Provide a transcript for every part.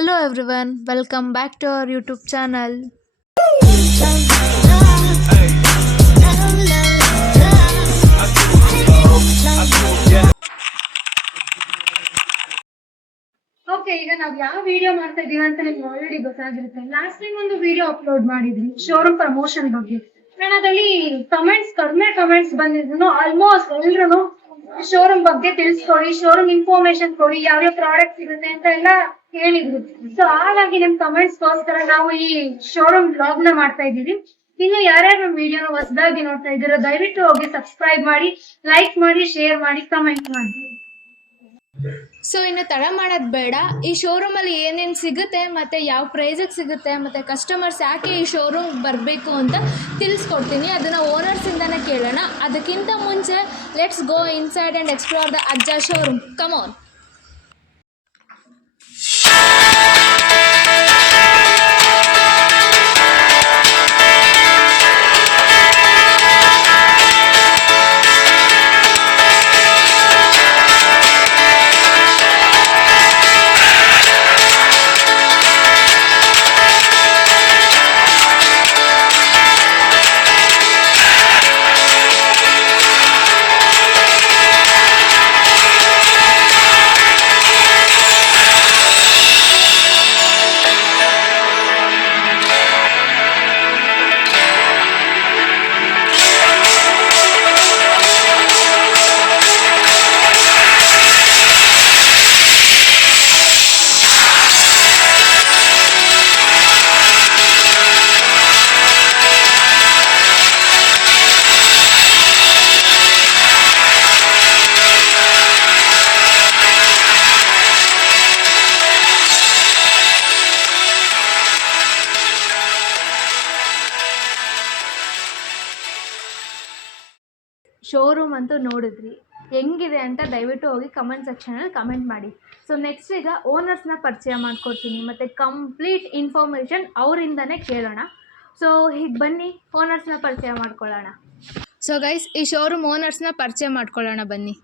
Hello everyone, welcome back to our YouTube channel. Okay, ಈಗ ನಾವ್ ಯಾವ ವಿಡಿಯೋ ಮಾಡ್ತಾ ಇದೀವಿ ಅಂತ ನಿಮ್ಗೆ ಆಲ್ರೆಡಿ ಗೊತ್ತಾಗಿರುತ್ತೆ. ಲಾಸ್ಟ್ ಟೈಮ್ ಒಂದು ವಿಡಿಯೋ ಅಪ್ಲೋಡ್ ಮಾಡಿದ್ವಿ ಶೋರೂಮ್ ಪ್ರಮೋಷನ್ ಬಗ್ಗೆ. ನಾನು ಅದ್ರಲ್ಲಿ ಕಡಿಮೆ ಕಮೆಂಟ್ಸ್ ಬಂದಿದ್ರು. ಆಲ್ಮೋಸ್ಟ್ ಎಲ್ರು ಶೋರೂಮ್ ಬಗ್ಗೆ ತಿಳಿಸ್ಕೊಡಿ, ಶೋರೂಮ್ ಇನ್ಫಾರ್ಮೇಶನ್ ಕೊಡಿ, ಯಾವ್ಯಾವ ಪ್ರಾಡಕ್ಟ್ ಸಿಗುತ್ತೆ ಅಂತ ಎಲ್ಲ ಹೇಳಿದ್ರು. ಸೊ ಹಾಗಾಗಿ ನಿಮ್ ಕಮೆಂಟ್ಸ್ ಗೋಸ್ಕರ ನಾವು ಈ ಶೋರೂಮ್ ಬ್ಲಾಗ್ ನ ಮಾಡ್ತಾ ಇದೀವಿ. ಇನ್ನು ಯಾರ್ಯಾರು ನಮ್ಮ ವಿಡಿಯೋನ ಹೊಸದಾಗಿ ನೋಡ್ತಾ ಇದ್ದೀರಾ ದಯವಿಟ್ಟು ಹೋಗಿ ಸಬ್ಸ್ಕ್ರೈಬ್ ಮಾಡಿ, ಲೈಕ್ ಮಾಡಿ, ಶೇರ್ ಮಾಡಿ, ಕಮೆಂಟ್ ಮಾಡಿ. ಸೊ ಇನ್ನು ತಡ ಮಾಡೋದು ಬೇಡ. ಈ ಶೋರೂಮಲ್ಲಿ ಏನೇನು ಸಿಗುತ್ತೆ ಮತ್ತು ಯಾವ ಪ್ರೈಸಿಗೆ ಸಿಗುತ್ತೆ ಮತ್ತು ಕಸ್ಟಮರ್ಸ್ ಯಾಕೆ ಈ ಶೋರೂಮ್ ಬರಬೇಕು ಅಂತ ತಿಳಿಸ್ಕೊಡ್ತೀನಿ. ಅದನ್ನು ಓನರ್ಸಿಂದನೇ ಕೇಳೋಣ. ಅದಕ್ಕಿಂತ ಮುಂಚೆ let's go inside and explore the Ajja showroom. Come on. Showroom ಅಂತೂ ನೋಡಿದ್ರಿ, ಹೆಂಗಿದೆ ಅಂತ ದಯವಿಟ್ಟು ಹೋಗಿ ಕಮೆಂಟ್ ಸೆಕ್ಷನಲ್ಲಿ ಕಮೆಂಟ್ ಮಾಡಿ. ಸೊ ನೆಕ್ಸ್ಟ್ ಈಗ ಓನರ್ಸ್ನ ಪರಿಚಯ ಮಾಡ್ಕೊಡ್ತೀನಿ ಮತ್ತು ಕಂಪ್ಲೀಟ್ ಇನ್ಫಾರ್ಮೇಷನ್ ಅವರಿಂದನೇ ಕೇಳೋಣ. ಸೊ ಹೀಗೆ ಬನ್ನಿ ಓನರ್ಸ್ನ ಪರಿಚಯ ಮಾಡ್ಕೊಳ್ಳೋಣ. ಸೊ ಗೈಸ್, ಈ ಶೋರೂಮ್ ಓನರ್ಸ್ನ ಪರಿಚಯ ಮಾಡ್ಕೊಳ್ಳೋಣ ಬನ್ನಿ.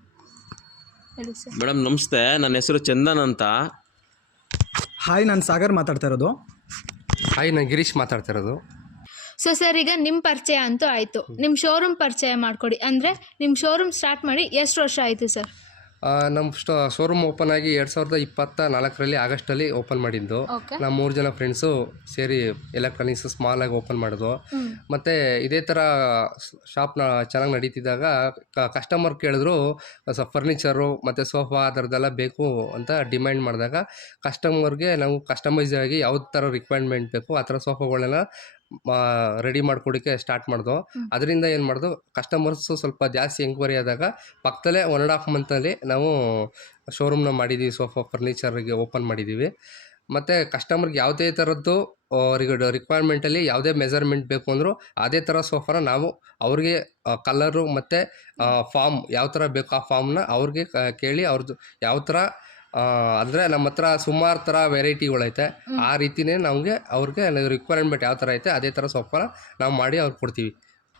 ಹೇಳಿ ಸರ್. ಮೇಡಮ್ ನಮಸ್ತೆ, ನನ್ನ ಹೆಸರು ಚಂದನ್ ಅಂತ. ಹಾಯ್, ನಾನು ಸಾಗರ್ ಮಾತಾಡ್ತಾ ಇರೋದು. ಹಾಯ್, ನಾನು ಗಿರೀಶ್ ಮಾತಾಡ್ತಾ ಇರೋದು. ಸೊ ಸರ್, ಈಗ ನಿಮ್ಮ ಪರಿಚಯ ಅಂತೂ ಆಯಿತು. ನಿಮ್ಮ ಶೋರೂಮ್ ಪರಿಚಯ ಮಾಡಿಕೊಡಿ. ಅಂದರೆ ನಿಮ್ಮ ಶೋರೂಮ್ ಸ್ಟಾರ್ಟ್ ಮಾಡಿ ಎಷ್ಟು ವರ್ಷ ಆಯಿತು ಸರ್? ನಮ್ಮ ಶೋರೂಮ್ ಓಪನ್ ಆಗಿ 2024 ಆಗಸ್ಟಲ್ಲಿ ಓಪನ್ ಮಾಡಿದ್ದು. ನಾವು 3 ಜನ ಫ್ರೆಂಡ್ಸು ಸೇರಿ ಎಲೆಕ್ಟ್ರಾನಿಕ್ಸ್ ಸ್ಮಾಲ್ ಆಗಿ ಓಪನ್ ಮಾಡಿದ್ವು. ಮತ್ತು ಇದೇ ಥರ ಶಾಪ್ನ ಚೆನ್ನಾಗಿ ನಡೀತಿದ್ದಾಗ ಕಸ್ಟಮರ್ ಕೇಳಿದ್ರು ಫರ್ನಿಚರು ಮತ್ತು ಸೋಫಾ ಆ ಥರದ್ದೆಲ್ಲ ಬೇಕು ಅಂತ ಡಿಮ್ಯಾಂಡ್ ಮಾಡಿದಾಗ ಕಸ್ಟಮರ್ಗೆ ನಾವು ಕಸ್ಟಮೈಸ್ ಆಗಿ ಯಾವ ಥರ ರಿಕ್ವೈರ್ಮೆಂಟ್ ಬೇಕು ಆ ಥರ ಸೋಫಾಗಳನ್ನ ರೆಡಿ ಮಾಡ್ಕೊಡೋಕ್ಕೆ ಸ್ಟಾರ್ಟ್ ಮಾಡ್ದು. ಅದರಿಂದ ಏನು ಮಾಡ್ದು, ಕಸ್ಟಮರ್ಸು ಸ್ವಲ್ಪ ಜಾಸ್ತಿ ಎಂಕ್ವೈರಿ ಆದಾಗ ಪಕ್ಕದಲ್ಲೇ 1.5 ಮಂತಲ್ಲಿ ನಾವು ಶೋರೂಮ್ನ ಮಾಡಿದ್ದೀವಿ. ಸೋಫಾ ಫರ್ನಿಚರ್ಗೆ ಓಪನ್ ಮಾಡಿದ್ದೀವಿ. ಮತ್ತು ಕಸ್ಟಮರ್ಗೆ ಯಾವುದೇ ಥರದ್ದು ರಿಕ್ವೈರ್ಮೆಂಟಲ್ಲಿ ಯಾವುದೇ ಮೆಜರ್ಮೆಂಟ್ ಬೇಕು ಅಂದರೂ ಅದೇ ಥರ ಸೋಫಾನ ನಾವು ಅವ್ರಿಗೆ ಕಲರು ಮತ್ತು ಫಾರ್ಮ್ ಯಾವ ಥರ ಬೇಕು ಆ ಫಾರ್ಮ್ನ ಅವ್ರಿಗೆ ಕೇಳಿ ಅವ್ರದ್ದು ಯಾವ ಥರ ಅಂದರೆ ನಮ್ಮ ಹತ್ರ ಸುಮಾರು ಥರ ವೆರೈಟಿಗಳೈತೆ. ಆ ರೀತಿಯೇ ನಮಗೆ ಅವ್ರಿಗೆ ರಿಕ್ವೈರ್ಮೆಂಟ್ ಯಾವ ಥರ ಐತೆ ಅದೇ ಥರ ಸೋಫಾನ ನಾವು ಮಾಡಿ ಅವ್ರಿಗೆ ಕೊಡ್ತೀವಿ.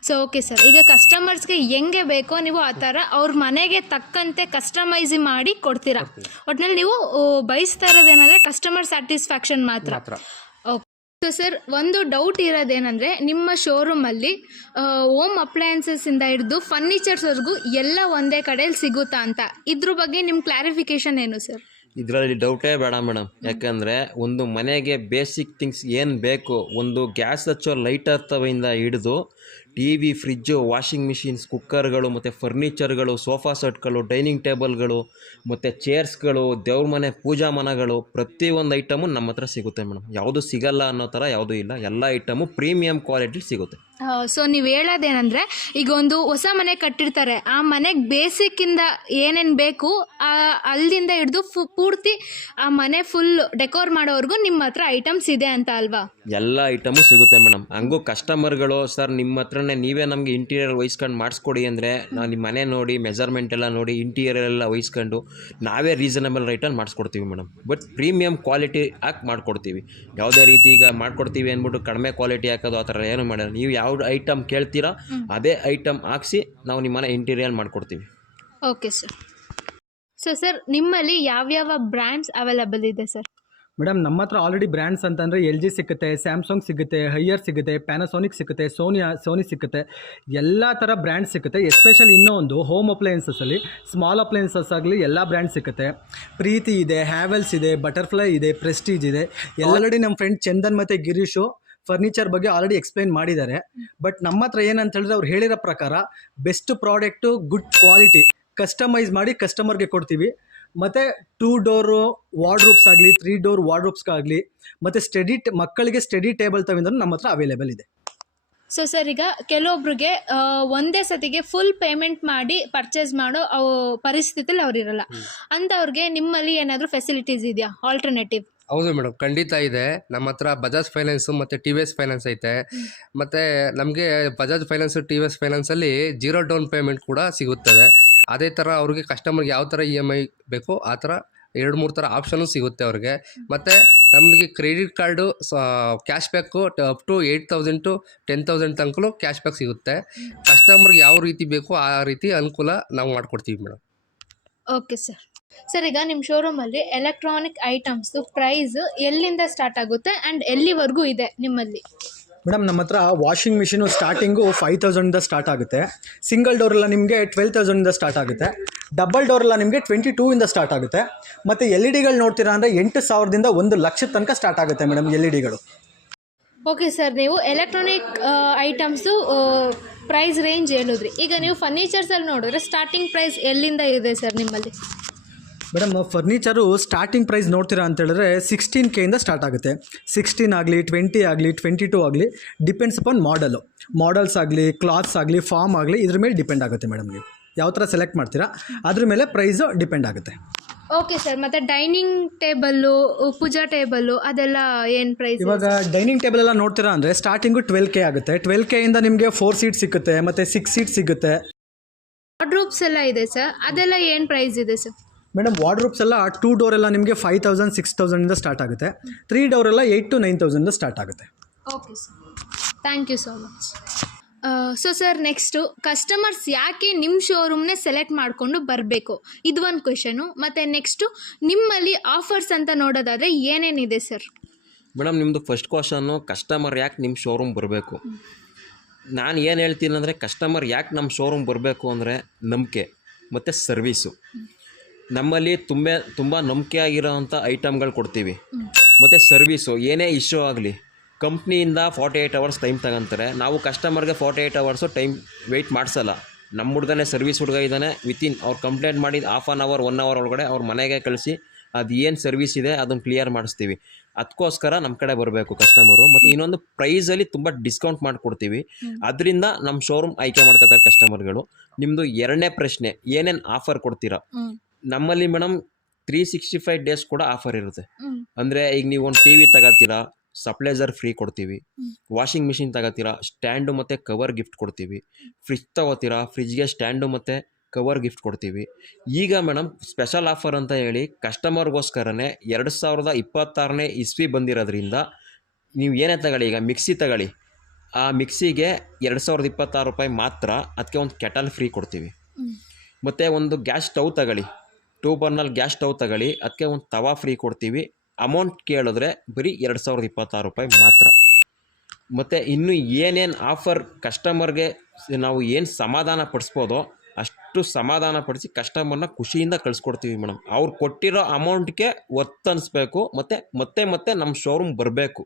ಸೊ ಓಕೆ ಸರ್, ಈಗ ಕಸ್ಟಮರ್ಸ್ಗೆ ಹೆಂಗೆ ಬೇಕೋ ನೀವು ಆ ಥರ ಅವ್ರ ಮನೆಗೆ ತಕ್ಕಂತೆ ಕಸ್ಟಮೈಸ್ ಮಾಡಿ ಕೊಡ್ತೀರಾ. ಒಟ್ಟಿನಲ್ಲಿ ನೀವು ಬಯಸ್ತಾ ಇರೋದೇನಂದರೆ ಕಸ್ಟಮರ್ ಸ್ಯಾಟಿಸ್ಫ್ಯಾಕ್ಷನ್ ಮಾತ್ರ. ಓಕೆ. ಸೊ ಸರ್, ಒಂದು ಡೌಟ್ ಇರೋದೇನೆಂದರೆ ನಿಮ್ಮ ಶೋರೂಮಲ್ಲಿ ಹೋಮ್ ಅಪ್ಲಯನ್ಸಸ್ಸಿಂದ ಹಿಡಿದು ಫರ್ನಿಚರ್ಸ್ವರೆಗೂ ಎಲ್ಲ ಒಂದೇ ಕಡೆಯಲ್ಲಿ ಸಿಗುತ್ತಾ ಅಂತ, ಇದ್ರ ಬಗ್ಗೆ ನಿಮ್ಮ ಕ್ಲಾರಿಫಿಕೇಷನ್ ಏನು ಸರ್? ಇದರಲ್ಲಿ ಡೌಟೇ ಬೇಡ ಮೇಡಮ್. ಯಾಕಂದರೆ ಒಂದು ಮನೆಗೆ ಬೇಸಿಕ್ ಥಿಂಗ್ಸ್ ಏನು ಬೇಕು, ಒಂದು ಗ್ಯಾಸ್ ಹಚ್ಚೋ ಲೈಟರ್ ತವೆಯಿಂದ ಹಿಡಿದು TV, ಫ್ರಿಜ್ಜು, ವಾಷಿಂಗ್ ಮಿಷಿನ್ಸ್, ಕುಕ್ಕರ್ಗಳು ಮತ್ತು ಫರ್ನಿಚರ್ಗಳು, ಸೋಫಾ ಸೆಟ್ಗಳು, ಡೈನಿಂಗ್ ಟೇಬಲ್ಗಳು ಮತ್ತು ಚೇರ್ಸ್ಗಳು, ದೇವ್ರ ಮನೆ ಪೂಜಾ ಮನೆಗಳು, ಪ್ರತಿಯೊಂದು ಐಟಮು ನಮ್ಮ ಹತ್ರ ಸಿಗುತ್ತೆ ಮೇಡಮ್. ಯಾವುದು ಸಿಗಲ್ಲ ಅನ್ನೋ ಥರ ಯಾವುದೂ ಇಲ್ಲ. ಎಲ್ಲ ಐಟಮು ಪ್ರೀಮಿಯಂ ಕ್ವಾಲಿಟಿ ಸಿಗುತ್ತೆ. ಸೊ ನೀವು ಹೇಳೋದೇನೆಂದರೆ, ಈಗ ಒಂದು ಹೊಸ ಮನೆ ಕಟ್ಟಿರ್ತಾರೆ, ಆ ಮನೆಗೆ ಬೇಸಿಕ್ಕಿಂದ ಏನೇನು ಬೇಕು ಅಲ್ಲಿಂದ ಹಿಡಿದು ಪೂರ್ತಿ ಆ ಮನೆ ಫುಲ್ ಡೆಕೋರ್ ಮಾಡೋವರೆಗೂ ನಿಮ್ಮ ಹತ್ರ ಐಟಮ್ಸ್ ಇದೆ ಅಂತ ಅಲ್ವಾ? ಎಲ್ಲ ಐಟಮು ಸಿಗುತ್ತೆ ಮೇಡಮ್. ಹಂಗೂ ಕಸ್ಟಮರ್ಗಳು ಸರ್ ನಿಮ್ಮ ಹತ್ರನೇ ನೀವೇ ನಮಗೆ ಇಂಟೀರಿಯರ್ ವಹಿಸ್ಕೊಂಡು ಮಾಡಿಸ್ಕೊಡಿ ಅಂದರೆ ನಾವು ನಿಮ್ಮ ಮನೆ ನೋಡಿ ಮೆಜರ್ಮೆಂಟ್ ಎಲ್ಲ ನೋಡಿ ಇಂಟೀರಿಯರ್ ಎಲ್ಲ ವಹಿಸ್ಕೊಂಡು ನಾವೇ ರೀಸನಬಲ್ ರೇಟಲ್ಲಿ ಮಾಡಿಸ್ಕೊಡ್ತೀವಿ ಮೇಡಮ್. ಬಟ್ ಪ್ರೀಮಿಯಂ ಕ್ವಾಲಿಟಿ ಹಾಕಿ ಮಾಡಿಕೊಡ್ತೀವಿ. ಯಾವುದೇ ರೀತಿ ಈಗ ಮಾಡಿಕೊಡ್ತೀವಿ ಅಂದ್ಬಿಟ್ಟು ಕಡಿಮೆ ಕ್ವಾಲಿಟಿ ಹಾಕೋದು ಆ ಥರ ಏನು ಮಾಡೋಲ್ಲ. ನೀವು ಯಾವ ಐಟಮ್ ಕೇಳ್ತೀರಾ ಅದೇ ಐಟಮ್ ಹಾಕ್ಸಿ ನಾವು ನಿಮ್ಮನೆ ಇಂಟೀರಿಯರ್ ಮಾಡಿಕೊಡ್ತೀವಿ. Okay sir. ಸೊ ಸರ್, ನಿಮ್ಮಲ್ಲಿ ಯಾವ್ಯಾವ ಬ್ರ್ಯಾಂಡ್ಸ್ ಅವೈಲಬಲ್ ಇದೆ ಸರ್? ಮೇಡಮ್ ನಮ್ಮ ಹತ್ರ ಆಲ್ರೆಡಿ ಬ್ರ್ಯಾಂಡ್ಸ್ ಅಂತಂದರೆ ಎಲ್ ಜಿ ಸಿಗುತ್ತೆ, ಸ್ಯಾಮ್ಸಂಗ್ ಸಿಗುತ್ತೆ, ಹೈಯರ್ ಸಿಗುತ್ತೆ, ಪ್ಯಾನಾಸೋನಿಕ್ ಸಿಗುತ್ತೆ, ಸೋನಿ ಸಿಗುತ್ತೆ, ಎಲ್ಲ ಥರ ಬ್ರ್ಯಾಂಡ್ ಸಿಗುತ್ತೆ. ಎಸ್ಪೆಷಲಿ ಇನ್ನೊಂದು ಹೋಮ್ ಅಪ್ಲಯನ್ಸಸ್ಸಲ್ಲಿ ಸ್ಮಾಲ್ ಅಪ್ಲಯನ್ಸಸ್ ಆಗಲಿ ಎಲ್ಲ ಬ್ರ್ಯಾಂಡ್ ಸಿಗುತ್ತೆ. ಪ್ರೀತಿ ಇದೆ, ಹ್ಯಾವೆಲ್ಸ್ ಇದೆ, ಬಟರ್ಫ್ಲೈ ಇದೆ, ಪ್ರೆಸ್ಟೀಜ್ ಇದೆ. ಆಲ್ರೆಡಿ ನಮ್ಮ ಫ್ರೆಂಡ್ ಚಂದನ್ ಮತ್ತು ಗಿರೀಶು ಫರ್ನಿಚರ್ ಬಗ್ಗೆ ಆಲ್ರೆಡಿ ಎಕ್ಸ್ಪ್ಲೈನ್ ಮಾಡಿದ್ದಾರೆ. ಬಟ್ ನಮ್ಮ ಹತ್ರ ಏನಂತ ಹೇಳಿದ್ರೆ ಅವ್ರು ಹೇಳಿರೋ ಪ್ರಕಾರ best product, good quality, customise ಮಾಡಿ ಕಸ್ಟಮರ್ಗೆ ಕೊಡ್ತೀವಿ. ಮತ್ತು 2 ಡೋರು ವಾರ್ಡ್ರೂಬ್ಸ್ ಆಗಲಿ, 3 ಡೋರ್ ವಾರ್ಡ್ರೂಬ್ಸ್ಗಾಗಲಿ, ಮತ್ತು ಮಕ್ಕಳಿಗೆ ಸ್ಟಡಿ ಟೇಬಲ್ ತಗೊಂಡ್ರೂ ನಮ್ಮ ಹತ್ರ ಅವೈಲೇಬಲ್ ಇದೆ. ಸೊ ಸರ್, ಈಗ ಕೆಲವೊಬ್ರಿಗೆ ಒಂದೇ ಸತಿಗೆ ಫುಲ್ ಪೇಮೆಂಟ್ ಮಾಡಿ ಪರ್ಚೇಸ್ ಮಾಡೋ ಪರಿಸ್ಥಿತಿಲಿ ಅವ್ರು ಇರಲ್ಲ. ಅಂಥವ್ರಿಗೆ ನಿಮ್ಮಲ್ಲಿ ಏನಾದರೂ ಫೆಸಿಲಿಟೀಸ್ ಇದೆಯಾ, ಆಲ್ಟರ್ನೇಟಿವ್? ಹೌದು ಮೇಡಮ್, ಖಂಡಿತ ಇದೆ. ನಮ್ಮ ಹತ್ರ ಬಜಾಜ್ ಫೈನಾನ್ಸು ಮತ್ತು ಟಿ ವಿ ಎಸ್ ಫೈನಾನ್ಸ್ ಐತೆ. ಮತ್ತು ನಮಗೆ Bajaj finance, T V S ಫೈನಾನ್ಸಲ್ಲಿ 0 ಡೌನ್ ಪೇಮೆಂಟ್ ಕೂಡ ಸಿಗುತ್ತದೆ. ಅದೇ ಥರ ಅವ್ರಿಗೆ ಕಸ್ಟಮರ್ಗೆ ಯಾವ ಥರ EMI ಬೇಕೋ ಆ ಥರ 2-3 ಥರ ಆಪ್ಷನ್ನು ಸಿಗುತ್ತೆ ಅವ್ರಿಗೆ. ಮತ್ತು ನಮಗೆ credit card cash back up to 8,000 to 10,000 ತನಕಲೂ ಕ್ಯಾಶ್ ಬ್ಯಾಕ್ ಸಿಗುತ್ತೆ. ಕಸ್ಟಮರ್ಗೆ ಯಾವ ರೀತಿ ಬೇಕೋ ಆ ರೀತಿ ಅನುಕೂಲ ನಾವು ಮಾಡಿಕೊಡ್ತೀವಿ ಮೇಡಮ್. Okay sir. ಸರ್, ಈಗ ನಿಮ್ಮ ಶೋರೂಮಲ್ಲಿ ಎಲೆಕ್ಟ್ರಾನಿಕ್ ಐಟಮ್ಸ್ದು ಪ್ರೈಸ್ ಎಲ್ಲಿಂದ ಸ್ಟಾರ್ಟ್ ಆಗುತ್ತೆ ಆ್ಯಂಡ್ ಎಲ್ಲಿವರೆಗೂ ಇದೆ ನಿಮ್ಮಲ್ಲಿ? ಮೇಡಮ್ ನಮ್ಮ ಹತ್ರ ವಾಷಿಂಗ್ ಮಿಷಿನು ಸ್ಟಾರ್ಟಿಂಗು 5,000 ಸ್ಟಾರ್ಟ್ ಆಗುತ್ತೆ. ಸಿಂಗಲ್ ಡೋರೆಲ್ಲ ನಿಮಗೆ 12,000 ಸ್ಟಾರ್ಟ್ ಆಗುತ್ತೆ. ಡಬಲ್ ಡೋರೆಲ್ಲ ನಿಮಗೆ 22 ಸ್ಟಾರ್ಟ್ ಆಗುತ್ತೆ. ಮತ್ತು LED ನೋಡ್ತೀರಾ ಅಂದರೆ 8,000 1 ಲಕ್ಷದ ತನಕ ಸ್ಟಾರ್ಟ್ ಆಗುತ್ತೆ ಮೇಡಮ್ LED. ಓಕೆ ಸರ್, ನೀವು ಎಲೆಕ್ಟ್ರಾನಿಕ್ ಐಟಮ್ಸು ಪ್ರೈಸ್ ರೇಂಜ್ ಹೇಳಿದ್ರಿ. ಈಗ ನೀವು ಫರ್ನಿಚರ್ಸಲ್ಲಿ ನೋಡಿದ್ರೆ ಸ್ಟಾರ್ಟಿಂಗ್ ಪ್ರೈಸ್ ಎಲ್ಲಿಂದ ಇದೆ ಸರ್ ನಿಮ್ಮಲ್ಲಿ? ಮೇಡಮ್ ಫರ್ನಿಚರು ಸ್ಟಾರ್ಟಿಂಗ್ ಪ್ರೈಸ್ ನೋಡ್ತೀರಾ ಅಂತ ಹೇಳಿದ್ರೆ 16K ಸ್ಟಾರ್ಟ್ ಆಗುತ್ತೆ. 16 ಆಗಲಿ, 20 ಆಗಲಿ, 22 ಆಗಲಿ, ಡಿಪೆಂಡ್ಸ್ ಅಪಾನ್ ಮಾಡಲ್ಸ್ ಆಗಲಿ, ಕ್ಲಾತ್ಸ್ ಆಗಲಿ, ಫಾರ್ಮ್ ಆಗಲಿ, ಇದ್ರ ಮೇಲೆ ಡಿಪೆಂಡ್ ಆಗುತ್ತೆ ಮೇಡಮ್. ನೀವು ಯಾವ ಥರ ಸೆಲೆಕ್ಟ್ ಮಾಡ್ತೀರಾ ಅದ್ರ ಮೇಲೆ ಪ್ರೈಸು ಡಿಪೆಂಡ್ ಆಗುತ್ತೆ. ಓಕೆ ಸರ್, ಮತ್ತು ಡೈನಿಂಗ್ ಟೇಬಲ್ಲು, ಪೂಜಾ ಟೇಬಲ್ಲು ಅದೆಲ್ಲ ಏನು ಪ್ರೈಸ್? ಇವಾಗ ಡೈನಿಂಗ್ ಟೇಬಲ್ ಎಲ್ಲ ನೋಡ್ತೀರಾ ಅಂದರೆ ಸ್ಟಾರ್ಟಿಂಗು 12K ಆಗುತ್ತೆ. 12K ನಿಮಗೆ 4 ಸೀಟ್ ಸಿಗುತ್ತೆ, ಮತ್ತು 6 ಸೀಟ್ ಸಿಗುತ್ತೆ. ವಾರ್ಡ್ರೂಬ್ಸ್ ಎಲ್ಲ ಇದೆ ಸರ್, ಅದೆಲ್ಲ ಏನು ಪ್ರೈಸ್ ಇದೆ ಸರ್? ಮೇಡಮ್ ವಾರ್ಡ್ರೂಬ್ಸ್ ಎಲ್ಲ 2 ಡೋರ್ ಎಲ್ಲ ನಿಮಗೆ 5,000 6,000 ಸ್ಟಾರ್ಟ್ ಆಗುತ್ತೆ. 3 ಡೋರ್ ಎಲ್ಲ 8,000 to 9,000 ಸ್ಟಾರ್ಟ್ ಆಗುತ್ತೆ. Okay sir, thank you so much. So sir, next customers ಯಾಕೆ ನಿಮ್ಮ ಶೋರೂಮ್ನೇ ಸೆಲೆಕ್ಟ್ ಮಾಡಿಕೊಂಡು ಬರಬೇಕು, ಇದು ಒಂದು ಕ್ವೆಶನು. ಮತ್ತು ನೆಕ್ಸ್ಟು ನಿಮ್ಮಲ್ಲಿ ಆಫರ್ಸ್ ಅಂತ ನೋಡೋದಾದರೆ ಏನೇನಿದೆ ಸರ್? ಮೇಡಮ್, ನಿಮ್ಮದು ಫಸ್ಟ್ ಕ್ವಶನ್ನು ಕಸ್ಟಮರ್ ಯಾಕೆ ನಿಮ್ಮ ಶೋರೂಮ್ ಬರಬೇಕು. ನಾನು ಏನು ಹೇಳ್ತೀನಿ ಅಂದರೆ, ಕಸ್ಟಮರ್ ಯಾಕೆ ನಮ್ಮ ಶೋರೂಮ್ ಬರಬೇಕು ಅಂದರೆ ನಂಬಿಕೆ ಮತ್ತು ಸರ್ವೀಸು. ನಮ್ಮಲ್ಲಿ ತುಂಬ ನಂಬಿಕೆ ಆಗಿರೋವಂಥ ಐಟಮ್ಗಳು ಕೊಡ್ತೀವಿ. ಮತ್ತು ಸರ್ವೀಸು ಏನೇ ಇಶ್ಯೂ ಆಗಲಿ ಕಂಪ್ನಿಯಿಂದ 48 hours ಟೈಮ್ ತಗೊಂತಾರೆ. ನಾವು ಕಸ್ಟಮರ್ಗೆ 48 hours ಟೈಮ್ ವೆಯ್ಟ್ ಮಾಡಿಸಲ್ಲ. ನಮ್ಮ ಹುಡುಗನೇ ಸರ್ವಿಸ್ ಹುಡುಗ ಇದ್ದಾನೆ, ವಿತಿನ್ ಅವ್ರು ಕಂಪ್ಲೇಂಟ್ ಮಾಡಿದ 1/2 hour 1 hour ಒಳಗಡೆ ಅವ್ರ ಮನೆಗೆ ಕಳಿಸಿ ಅದು ಏನು ಸರ್ವಿಸ್ ಇದೆ ಅದನ್ನು ಕ್ಲಿಯರ್ ಮಾಡಿಸ್ತೀವಿ. ಅದಕ್ಕೋಸ್ಕರ ನಮ್ಮ ಕಡೆ ಬರಬೇಕು ಕಸ್ಟಮರು. ಮತ್ತು ಇನ್ನೊಂದು ಪ್ರೈಸಲ್ಲಿ ತುಂಬ ಡಿಸ್ಕೌಂಟ್ ಮಾಡಿಕೊಡ್ತೀವಿ. ಅದರಿಂದ ನಮ್ಮ ಶೋರೂಮ್ ಆಯ್ಕೆ ಮಾಡ್ಕೋತಾರೆ ಕಸ್ಟಮರ್ಗಳು. ನಿಮ್ಮದು 2ನೇ ಪ್ರಶ್ನೆ, ಏನೇನು ಆಫರ್ ಕೊಡ್ತೀರಾ? ನಮ್ಮಲ್ಲಿ ಮೇಡಮ್ 365 days ಕೂಡ ಆಫರ್ ಇರುತ್ತೆ. ಅಂದರೆ ಈಗ ನೀವು ಒಂದು TV ತಗೋತೀರಾ, ಸಪ್ಲೈಸರ್ ಫ್ರೀ ಕೊಡ್ತೀವಿ. ವಾಷಿಂಗ್ ಮಿಷಿನ್ ತಗೋತೀರಾ, ಸ್ಟ್ಯಾಂಡು ಮತ್ತು ಕವರ್ ಗಿಫ್ಟ್ ಕೊಡ್ತೀವಿ. ಫ್ರಿಜ್ ತಗೋತೀರಾ, ಫ್ರಿಜ್ಗೆ ಸ್ಟ್ಯಾಂಡು ಮತ್ತು ಕವರ್ ಗಿಫ್ಟ್ ಕೊಡ್ತೀವಿ. ಈಗ ಮೇಡಮ್ ಸ್ಪೆಷಲ್ ಆಫರ್ ಅಂತ ಹೇಳಿ ಕಸ್ಟಮರ್ಗೋಸ್ಕರನೇ 2026ನೇ ಇಸ್ವಿ ಬಂದಿರೋದ್ರಿಂದ ನೀವು ಏನೇ ತಗೊಳ್ಳಿ, ಈಗ ಮಿಕ್ಸಿ ತಗೊಳ್ಳಿ, ಆ ಮಿಕ್ಸಿಗೆ 2,026 ರೂಪಾಯಿ ಮಾತ್ರ. ಅದಕ್ಕೆ ಒಂದು ಕೆಟಲ್ ಫ್ರೀ ಕೊಡ್ತೀವಿ. ಮತ್ತು ಒಂದು ಗ್ಯಾಸ್ ಸ್ಟವ್ ತಗೊಳ್ಳಿ, 2 ಬರ್ನರ್ ಗ್ಯಾಸ್ ಸ್ಟವ್ ತಗೊಳ್ಳಿ, ಅದಕ್ಕೆ ಒಂದು ತವಾ ಫ್ರೀ ಕೊಡ್ತೀವಿ. ಅಮೌಂಟ್ ಕೇಳಿದ್ರೆ ಬರೀ 2,026 ರೂಪಾಯಿ ಮಾತ್ರ. ಮತ್ತು ಇನ್ನು ಏನೇನು ಆಫರ್ ಕಸ್ಟಮರ್ಗೆ ನಾವು ಏನು ಸಮಾಧಾನ ಪಡಿಸ್ಬೋದೋ ಅಷ್ಟು ಸಮಾಧಾನ ಪಡಿಸಿ ಕಸ್ಟಮರ್ನ ಖುಷಿಯಿಂದ ಕಳಿಸ್ಕೊಡ್ತೀವಿ ಮೇಡಮ್. ಅವ್ರು ಕೊಟ್ಟಿರೋ ಅಮೌಂಟ್ಗೆ ವರ್ತ್ ಅನಿಸ್ಬೇಕು, ಮತ್ತು ಮತ್ತೆ ನಮ್ಮ ಶೋರೂಮ್ ಬರಬೇಕು.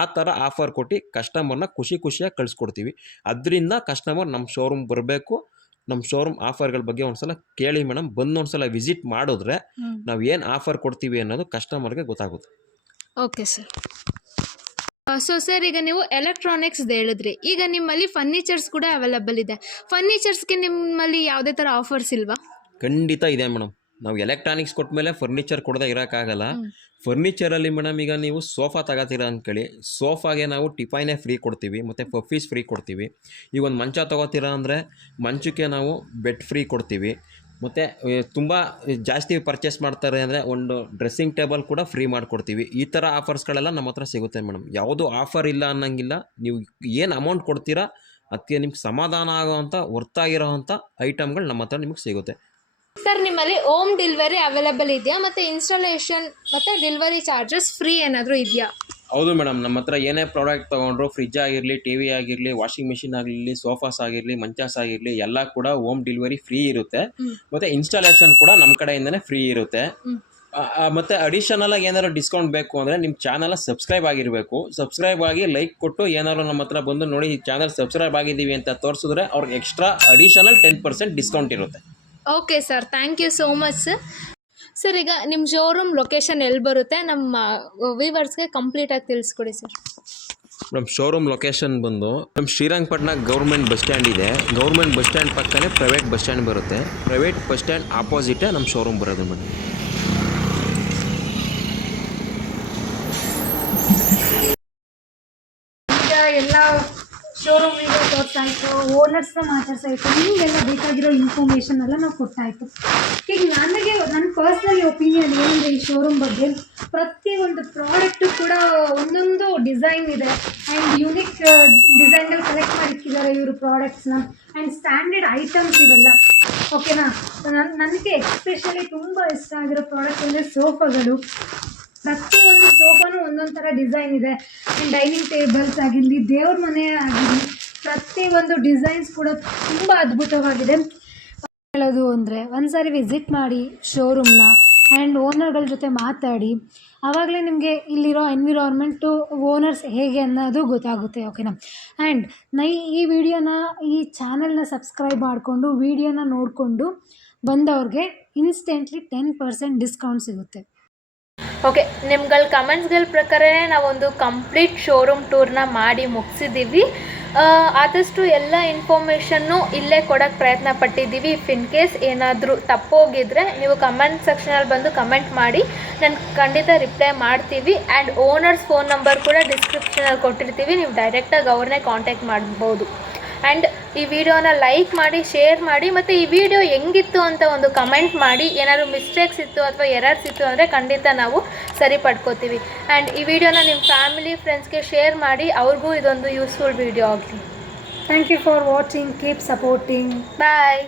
ಆ ಥರ ಆಫರ್ ಕೊಟ್ಟು ಕಸ್ಟಮರ್ನ ಖುಷಿಯಾಗಿ ಕಳಿಸ್ಕೊಡ್ತೀವಿ. ಅದರಿಂದ ಕಸ್ಟಮರ್ ನಮ್ಮ ಶೋರೂಮ್ ಬರಬೇಕು. ನಮ್ಮ ಶೋರೂಮ್ ಆಫರ್ಗಳ ಬಗ್ಗೆ ಒಂದ್ಸಲ ಕೇಳಿ ಮೇಡಮ್. ಬಂದು ಒಂದ್ಸಲ ವಿಸಿಟ್ ಮಾಡಿದ್ರೆ ನಾವು ಏನು ಆಫರ್ ಕೊಡ್ತೀವಿ ಅನ್ನೋದು ಕಸ್ಟಮರ್ಗೆ ಗೊತ್ತಾಗುತ್ತೆ. Okay sir. ಸೊ ಸರ್, ಈಗ ನೀವು ಎಲೆಕ್ಟ್ರಾನಿಕ್ಸ್ ಹೇಳಿದ್ರಿ, ಈಗ ನಿಮ್ಮಲ್ಲಿ ಫರ್ನಿಚರ್ಸ್ ಕೂಡ ಅವೈಲಬಲ್ ಇದೆ. ಫರ್ನಿಚರ್ಸ್ಗೆ ನಿಮ್ಮಲ್ಲಿ ಯಾವುದೇ ಥರ ಆಫರ್ಸ್ ಇಲ್ವಾ? ಖಂಡಿತ ಇದೆ ಮೇಡಮ್. ನಾವು ಎಲೆಕ್ಟ್ರಾನಿಕ್ಸ್ ಕೊಟ್ಟ ಮೇಲೆ ಫರ್ನಿಚರ್ ಕೊಡದೆ ಇರೋಕ್ಕಾಗಲ್ಲ. ಫರ್ನಿಚರಲ್ಲಿ ಮೇಡಮ್ ಈಗ ನೀವು ಸೋಫಾ ತಗೋತೀರಾ ಅಂದ್ಕೊಳ್ಳಿ, ಸೋಫಾಗೆ ನಾವು ಟಿಫೈನೇ ಫ್ರೀ ಕೊಡ್ತೀವಿ, ಮತ್ತು ಪಫೀಸ್ ಫ್ರೀ ಕೊಡ್ತೀವಿ. ಈಗ ಒಂದು ಮಂಚ ತೊಗೋತೀರಾ ಅಂದರೆ ಮಂಚಕ್ಕೆ ನಾವು ಬೆಡ್ ಫ್ರೀ ಕೊಡ್ತೀವಿ. ಮತ್ತು ತುಂಬ ಜಾಸ್ತಿ ಪರ್ಚೇಸ್ ಮಾಡ್ತಾರೆ ಅಂದರೆ ಒಂದು ಡ್ರೆಸ್ಸಿಂಗ್ ಟೇಬಲ್ ಕೂಡ ಫ್ರೀ ಮಾಡಿಕೊಡ್ತೀವಿ. ಈ ಥರ ಆಫರ್ಸ್ಗಳೆಲ್ಲ ನಮ್ಮ ಹತ್ರ ಸಿಗುತ್ತೆ ಮೇಡಮ್. ಯಾವುದೂ ಆಫರ್ ಇಲ್ಲ ಅನ್ನೋಂಗಿಲ್ಲ. ನೀವು ಏನು ಅಮೌಂಟ್ ಕೊಡ್ತೀರಾ ಅದಕ್ಕೆ ನಿಮ್ಗೆ ಸಮಾಧಾನ ಆಗೋವಂಥ ವರ್ತಾಗಿರೋವಂಥ ಐಟಮ್ಗಳು ನಮ್ಮ ಹತ್ರ ನಿಮಗೆ ಸಿಗುತ್ತೆ. ಸರ್ ನಿಮ್ಮಲ್ಲಿ ಹೋಮ್ ಡೆಲಿವರಿ ಅವೈಲೇಬಲ್ ಇದೆಯಾ ಮತ್ತು ಇನ್ಸ್ಟಾಲೇಷನ್ ಮತ್ತು ಡೆಲಿವರಿ ಚಾರ್ಜಸ್ ಫ್ರೀ ಏನಾದರೂ ಇದೆಯಾ? ಹೌದು ಮೇಡಮ್, ನಮ್ಮ ಹತ್ರ ಏನೇ ಪ್ರಾಡಕ್ಟ್ ತೊಗೊಂಡ್ರು, ಫ್ರಿಜ್ ಆಗಿರಲಿ, ಟಿ ವಿ ಆಗಿರಲಿ, ವಾಷಿಂಗ್ ಮಿಷಿನ್ ಆಗಿರಲಿ, ಸೋಫಾಸ್ ಆಗಿರಲಿ, ಮಂಚಾಸ್ ಆಗಿರಲಿ, ಎಲ್ಲ ಕೂಡ ಹೋಮ್ ಡೆಲಿವರಿ ಫ್ರೀ ಇರುತ್ತೆ. ಮತ್ತು ಇನ್ಸ್ಟಾಲೇಷನ್ ಕೂಡ ನಮ್ಮ ಕಡೆಯಿಂದನೇ ಫ್ರೀ ಇರುತ್ತೆ. ಮತ್ತು ಅಡಿಷನಲ್ ಆಗಿ ಏನಾದ್ರು ಡಿಸ್ಕೌಂಟ್ ಬೇಕು ಅಂದರೆ ನಿಮ್ಮ ಚಾನಲ್ ಸಬ್ಸ್ಕ್ರೈಬ್ ಆಗಿರಬೇಕು. ಸಬ್ಸ್ಕ್ರೈಬ್ ಆಗಿ ಲೈಕ್ ಕೊಟ್ಟು ಏನಾದ್ರು ನಮ್ಮ ಹತ್ರ ಬಂದು ನೋಡಿ ಈ ಚಾನಲ್ ಸಬ್ಸ್ಕ್ರೈಬ್ ಆಗಿದ್ದೀವಿ ಅಂತ ತೋರಿಸಿದ್ರೆ ಅವ್ರಿಗೆ ಎಕ್ಸ್ಟ್ರಾ ಅಡಿಷನಲ್ 10% ಡಿಸ್ಕೌಂಟ್ ಇರುತ್ತೆ. Okay sir, thank you so much sir. Sir ಈಗ ನಿಮ್ಮ ಶೋರೂಮ್ ಲೊಕೇಶನ್ ಎಲ್ಲಿ ಬರುತ್ತೆ ನಮ್ಮ ವ್ಯೂವರ್ಸ್ಗೆ ಕಂಪ್ಲೀಟಾಗಿ ತಿಳಿಸ್ಕೊಡಿ ಸರ್. ನಮ್ಮ ಶೋರೂಮ್ ಲೊಕೇಶನ್ ಬಂದು ನಮ್ಮ ಶ್ರೀರಂಗಪಟ್ಟಣ ಗೌರ್ಮೆಂಟ್ ಬಸ್ ಸ್ಟ್ಯಾಂಡ್ ಇದೆ. ಗೌರ್ಮೆಂಟ್ ಬಸ್ ಸ್ಟ್ಯಾಂಡ್ ಪಕ್ಕನೇ ಪ್ರೈವೇಟ್ ಬಸ್ ಸ್ಟ್ಯಾಂಡ್ ಬರುತ್ತೆ. ಪ್ರೈವೇಟ್ ಬಸ್ ಸ್ಟ್ಯಾಂಡ್ ಆಪೋಸಿಟೇ ನಮ್ಮ ಶೋರೂಮ್ ಬರೋದು ಮೇಡಮ್. ಎಲ್ಲ ಶೋರೂಮ್ ಇದೆ ತೋರ್ಸಾಯ್ತು, ಓನರ್ಸ್ನ ಮಾತಾಡ್ಸಾಯ್ತು, ನಿಮಗೆಲ್ಲ ಬೇಕಾಗಿರೋ ಇನ್ಫಾರ್ಮೇಷನ್ ಎಲ್ಲ ನಾವು ಕೊಟ್ಟಾಯಿತು. ಈಗ ನನಗೆ ನನ್ನ ಪರ್ಸ್ನಲ್ ಒಪಿನಿಯನ್ ಏನಂದರೆ ಈ ಶೋರೂಮ್ ಬಗ್ಗೆ, ಪ್ರತಿಯೊಂದು ಪ್ರಾಡಕ್ಟು ಕೂಡ ಒಂದೊಂದು ಡಿಸೈನ್ ಇದೆ ಆ್ಯಂಡ್ ಯೂನಿಕ್ ಡಿಸೈನಲ್ಲಿ ಕಲೆಕ್ಟ್ ಮಾಡಿಕ್ಕಿದ್ದಾರೆ ಇವರು ಪ್ರಾಡಕ್ಟ್ಸ್ನ. ಆ್ಯಂಡ್ ಸ್ಟ್ಯಾಂಡರ್ಡ್ ಐಟಮ್ಸ್ ಇವೆಲ್ಲ, ಓಕೆನಾ. ನನಗೆ ಎಸ್ಪೆಷಲಿ ತುಂಬ ಇಷ್ಟ ಆಗಿರೋ ಪ್ರಾಡಕ್ಟ್ ಅಂದರೆ ಸೋಫಾಗಳು. ಪ್ರತಿಯೊಂದು ಸೋಫಾನು ಒಂದೊಂದು ಥರ ಡಿಸೈನ್ ಇದೆ. ಆ್ಯಂಡ್ ಡೈನಿಂಗ್ ಟೇಬಲ್ಸ್ ಆಗಿರಲಿ, ದೇವ್ರ ಮನೆ ಆಗಿರಲಿ, ಪ್ರತಿಯೊಂದು ಡಿಸೈನ್ಸ್ ಕೂಡ ತುಂಬ ಅದ್ಭುತವಾಗಿದೆ. ಹೇಳೋದು ಅಂದರೆ ಒಂದ್ಸಾರಿ ವಿಸಿಟ್ ಮಾಡಿ ಶೋರೂಮ್ನ ಆ್ಯಂಡ್ ಓನರ್ಗಳ ಜೊತೆ ಮಾತಾಡಿ, ಆವಾಗಲೇ ನಿಮಗೆ ಇಲ್ಲಿರೋ ಎನ್ವಿರಾನ್ಮೆಂಟು, ಓನರ್ಸ್ ಹೇಗೆ ಅನ್ನೋದು ಗೊತ್ತಾಗುತ್ತೆ, ಓಕೆನಾ. ಆ್ಯಂಡ್ ಈ ವಿಡಿಯೋನ, ಈ ಚಾನಲ್ನ ಸಬ್ಸ್ಕ್ರೈಬ್ ಮಾಡಿಕೊಂಡು ವಿಡಿಯೋನ ನೋಡಿಕೊಂಡು ಬಂದವ್ರಿಗೆ ಇನ್ಸ್ಟೆಂಟ್ಲಿ 10% ಡಿಸ್ಕೌಂಟ್ ಸಿಗುತ್ತೆ. ಓಕೆ, ನಿಮ್ಗಳ ಕಮೆಂಟ್ಸ್ಗಳ ಪ್ರಕಾರನೇ ನಾವೊಂದು ಕಂಪ್ಲೀಟ್ ಶೋರೂಮ್ ಟೂರ್ನ ಮಾಡಿ ಮುಗಿಸಿದ್ದೀವಿ. ಆದಷ್ಟು ಎಲ್ಲ ಇನ್ಫಾರ್ಮೇಷನ್ನು ಇಲ್ಲೇ ಕೊಡೋಕ್ಕೆ ಪ್ರಯತ್ನ ಪಟ್ಟಿದ್ದೀವಿ. ಇಫ್ ಇನ್ ಕೇಸ್ ಏನಾದರೂ ತಪ್ಪೋಗಿದ್ರೆ ನೀವು ಕಮೆಂಟ್ ಸೆಕ್ಷನಲ್ಲಿ ಬಂದು ಕಮೆಂಟ್ ಮಾಡಿ, ನಾನು ಖಂಡಿತ ರಿಪ್ಲೈ ಮಾಡ್ತೀವಿ. ಆ್ಯಂಡ್ ಓನರ್ಸ್ ಫೋನ್ ನಂಬರ್ ಕೂಡ ಡಿಸ್ಕ್ರಿಪ್ಷನಲ್ಲಿ ಕೊಟ್ಟಿರ್ತೀವಿ, ನೀವು ಡೈರೆಕ್ಟಾಗಿ ಅವ್ರನ್ನೇ ಕಾಂಟ್ಯಾಕ್ಟ್ ಮಾಡ್ಬೋದು. ಆ್ಯಂಡ್ ಈ ವಿಡಿಯೋನ ಲೈಕ್ ಮಾಡಿ, ಶೇರ್ ಮಾಡಿ, ಮತ್ತು ಈ ವಿಡಿಯೋ ಹೆಂಗಿತ್ತು ಅಂತ ಒಂದು ಕಮೆಂಟ್ ಮಾಡಿ. ಏನಾದರೂ ಮಿಸ್ಟೇಕ್ಸ್ ಇತ್ತು ಅಥವಾ ಎರರ್ಸ್ ಇತ್ತು ಅಂದರೆ ಖಂಡಿತ ನಾವು ಸರಿಪಡ್ಕೋತೀವಿ. ಆ್ಯಂಡ್ ಈ ವಿಡಿಯೋನ ನಿಮ್ಮ ಫ್ಯಾಮಿಲಿ ಫ್ರೆಂಡ್ಸ್ಗೆ ಶೇರ್ ಮಾಡಿ, ಅವ್ರಿಗೂ ಇದೊಂದು ಯೂಸ್ಫುಲ್ ವಿಡಿಯೋ ಆಗಲಿ. Thank you for watching, keep supporting, bye.